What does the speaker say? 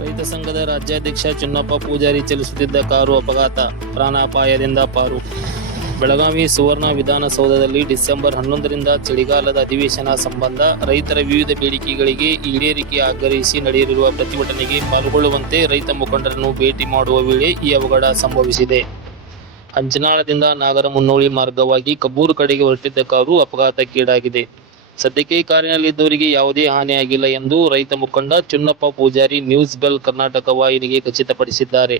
ರೈತ ಸಂಘದ ರಾಜ್ಯಾಧ್ಯಕ್ಷ ಚಿನ್ನಪ್ಪ ಪೂಜಾರಿ ಚಲಿಸುತ್ತಿದ್ದ ಕಾರು ಅಪಘಾತ, ಪ್ರಾಣಾಪಾಯದಿಂದ ಪಾರು. ಬೆಳಗಾವಿ ಸುವರ್ಣ ವಿಧಾನಸೌಧದಲ್ಲಿ ಡಿಸೆಂಬರ್ 11ರಿಂದ ಚಳಿಗಾಲದ ಅಧಿವೇಶನ ಸಂಬಂಧ ರೈತರ ವಿವಿಧ ಬೇಡಿಕೆಗಳಿಗೆ ಈಡೇರಿಕೆ ಆಗ್ರಹಿಸಿ ನಡೆಯಲಿರುವ ಪ್ರತಿಭಟನೆಗೆ ಪಾಲ್ಗೊಳ್ಳುವಂತೆ ರೈತ ಮುಖಂಡರನ್ನು ಭೇಟಿ ಮಾಡುವ ವೇಳೆ ಈ ಅವಘಡ ಸಂಭವಿಸಿದೆ. ಅಂಜನಾಳದಿಂದ ನಾಗರಮುನ್ನೋಳಿ ಮಾರ್ಗವಾಗಿ ಕಬ್ಬೂರು ಕಡೆಗೆ ಹೊರಟಿದ್ದ ಕಾರು ಅಪಘಾತಕ್ಕೀಡಾಗಿದೆ. ಸದ್ಯಕ್ಕೆ ಕಾರಿನಲ್ಲಿದ್ದವರಿಗೆ ಯಾವುದೇ ಹಾನಿಯಾಗಿಲ್ಲ ಎಂದು ರೈತ ಮುಖಂಡ ಚಿನ್ನಪ್ಪ ಪೂಜಾರಿ ನ್ಯೂಸ್ ಬೆಲ್ ಕರ್ನಾಟಕ ವಾಹಿನಿಗೆ ಖಚಿತಪಡಿಸಿದ್ದಾರೆ.